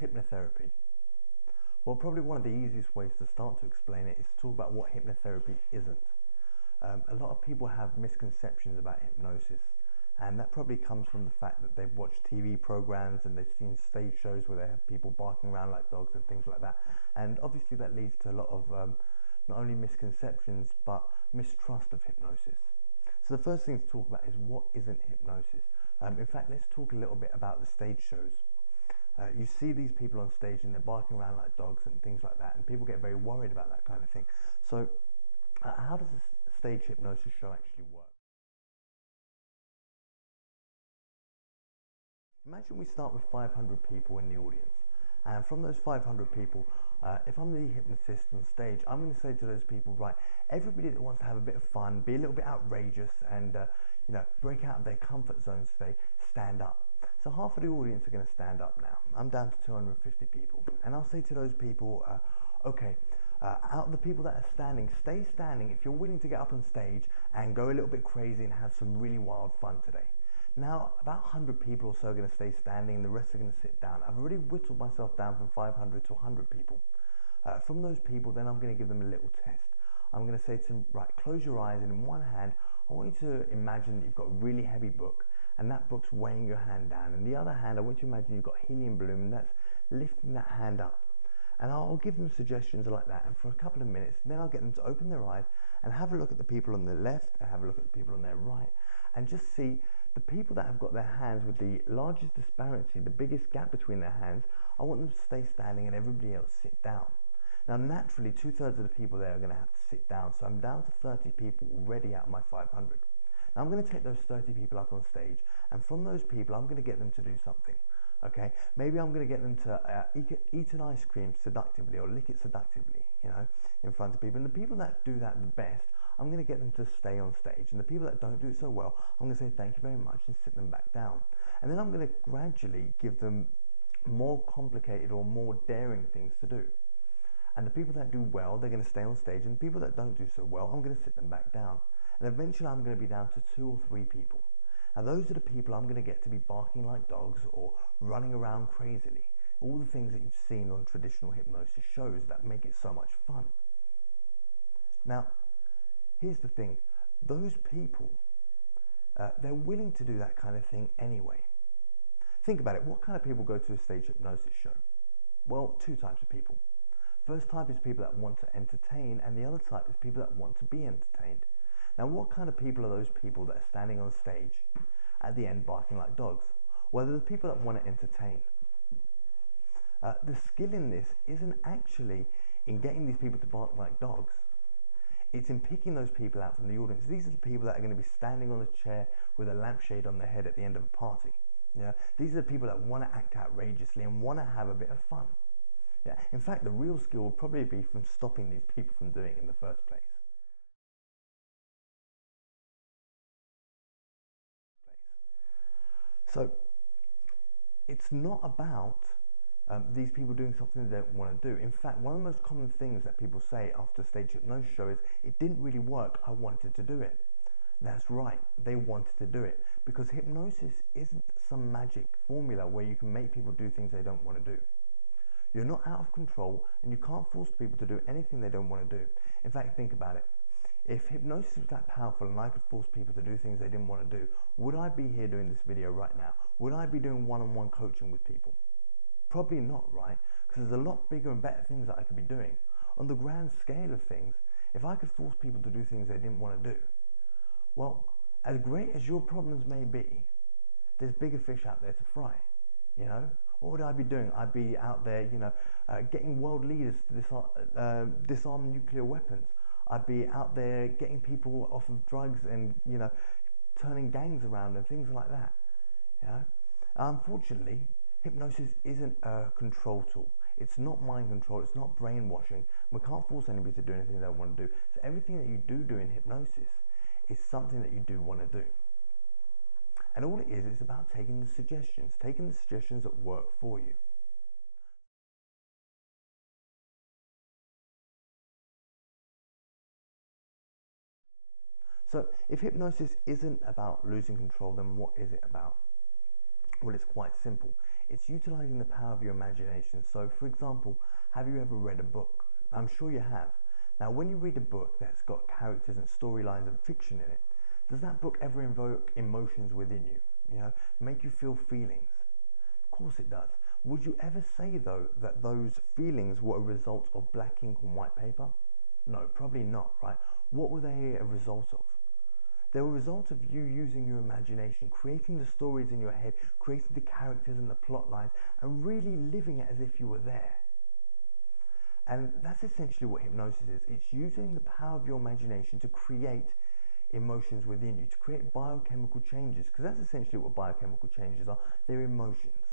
hypnotherapy? Well, probably one of the easiest ways to start to explain it is to talk about what hypnotherapy isn't. A lot of people have misconceptions about hypnosis, and that probably comes from the fact that they've watched TV programs and they've seen stage shows where they have people barking around like dogs and things like that. And obviously that leads to a lot of not only misconceptions but mistrust of hypnosis. So the first thing to talk about is what isn't hypnosis. In fact, let's talk a little bit about the stage shows. You see these people on stage and they're barking around like dogs and things like that, and people get very worried about that kind of thing. So how does a stage hypnosis show actually work? Imagine we start with 500 people in the audience, and from those 500 people, if I'm the hypnotist on stage, I'm going to say to those people, right, everybody that wants to have a bit of fun, be a little bit outrageous, and break out of their comfort zones today, stand up. So half of the audience are going to stand up now. I'm down to 250 people, and I'll say to those people, okay, out of the people that are standing, stay standing if you're willing to get up on stage and go a little bit crazy and have some really wild fun today. Now, about 100 people or so are going to stay standing, and the rest are going to sit down. I've already whittled myself down from 500 to 100 people. From those people, then I'm going to give them a little test. I'm going to say to them, right, close your eyes, and in one hand, I want you to imagine that you've got a really heavy book, and that book's weighing your hand down. And the other hand, I want you to imagine you've got a helium balloon, and that's lifting that hand up. And I'll give them suggestions like that, and for a couple of minutes, then I'll get them to open their eyes and have a look at the people on the left and have a look at the people on their right, and just see the people that have got their hands with the largest disparity, the biggest gap between their hands. I want them to stay standing and everybody else sit down. Now, naturally, 2/3 of the people there are going to have to sit down, so I'm down to 30 people already out of my 500. Now, I'm going to take those 30 people up on stage, and from those people, I'm going to get them to do something. Okay, maybe I'm going to get them to eat an ice cream seductively or lick it seductively, in front of people. And the people that do that the best, I'm going to get them to stay on stage. And the people that don't do it so well, I'm going to say thank you very much and sit them back down. And then I'm going to gradually give them more complicated or more daring things to do. And the people that do well, they're going to stay on stage. And the people that don't do so well, I'm going to sit them back down. And eventually I'm going to be down to 2 or 3 people. Now those are the people I'm going to get to be barking like dogs or running around crazily. All the things that you've seen on traditional hypnosis shows that make it so much fun. Now, here's the thing. Those people, they're willing to do that kind of thing anyway. Think about it. What kind of people go to a stage hypnosis show? Well, 2 types of people. First type is people that want to entertain, and the other type is people that want to be entertained. Now, what kind of people are those people that are standing on stage at the end barking like dogs? Well, they're the people that want to entertain. The skill in this isn't actually in getting these people to bark like dogs. It's in picking those people out from the audience. These are the people that are going to be standing on a chair with a lampshade on their head at the end of a party. These are the people that want to act outrageously and want to have a bit of fun. In fact, the real skill will probably be from stopping these people from doing it in the first place. So it's not about these people doing something they don't want to do. In fact, one of the most common things that people say after a stage hypnosis show is, it didn't really work, I wanted to do it. That's right, they wanted to do it, because hypnosis isn't some magic formula where you can make people do things they don't want to do. You're not out of control, and you can't force people to do anything they don't want to do. In fact, think about it. If hypnosis was that powerful and I could force people to do things they didn't want to do, would I be here doing this video right now? Would I be doing one-on-one coaching with people? Probably not, right? Because there's a lot bigger and better things that I could be doing. On the grand scale of things, if I could force people to do things they didn't want to do, well, as great as your problems may be, there's bigger fish out there to fry, What would I be doing? I'd be out there, getting world leaders to disarm nuclear weapons. I'd be out there getting people off of drugs and, turning gangs around and things like that. Unfortunately, hypnosis isn't a control tool. It's not mind control. It's not brainwashing. We can't force anybody to do anything they don't want to do. So everything that you do in hypnosis is something that you do want to do. And all it is about taking the suggestions that work for you. So if hypnosis isn't about losing control, then what is it about? Well, it's quite simple. It's utilizing the power of your imagination. So, for example, have you ever read a book? I'm sure you have. Now, when you read a book that's got characters and storylines and fiction in it, does that book ever invoke emotions within you? You know, make you feel feelings? Of course it does. Would you ever say, though, that those feelings were a result of black ink on white paper? No, probably not, right? What were they a result of? They were a result of you using your imagination, creating the stories in your head, creating the characters and the plot lines, and really living it as if you were there. And that's essentially what hypnosis is. It's using the power of your imagination to create emotions within you, to create biochemical changes, because that's essentially what biochemical changes are. They're emotions.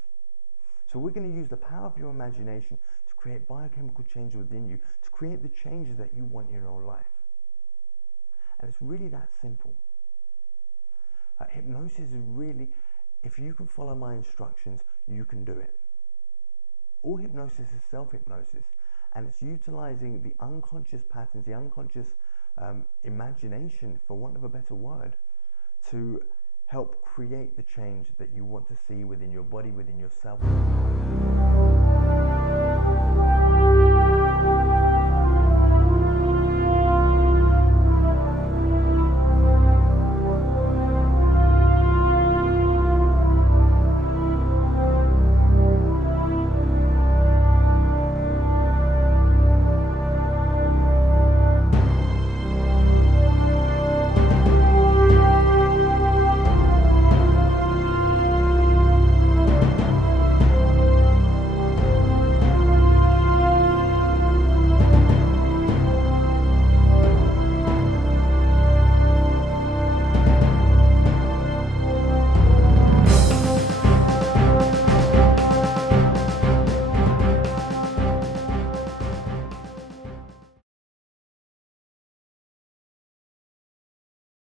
So we're going to use the power of your imagination to create biochemical change within you, to create the changes that you want in your life. And it's really that simple. Hypnosis is really, if you can follow my instructions, you can do it. All hypnosis is self-hypnosis, and it's utilizing the unconscious patterns, the unconscious imagination, for want of a better word, to help create the change that you want to see within your body, within yourself.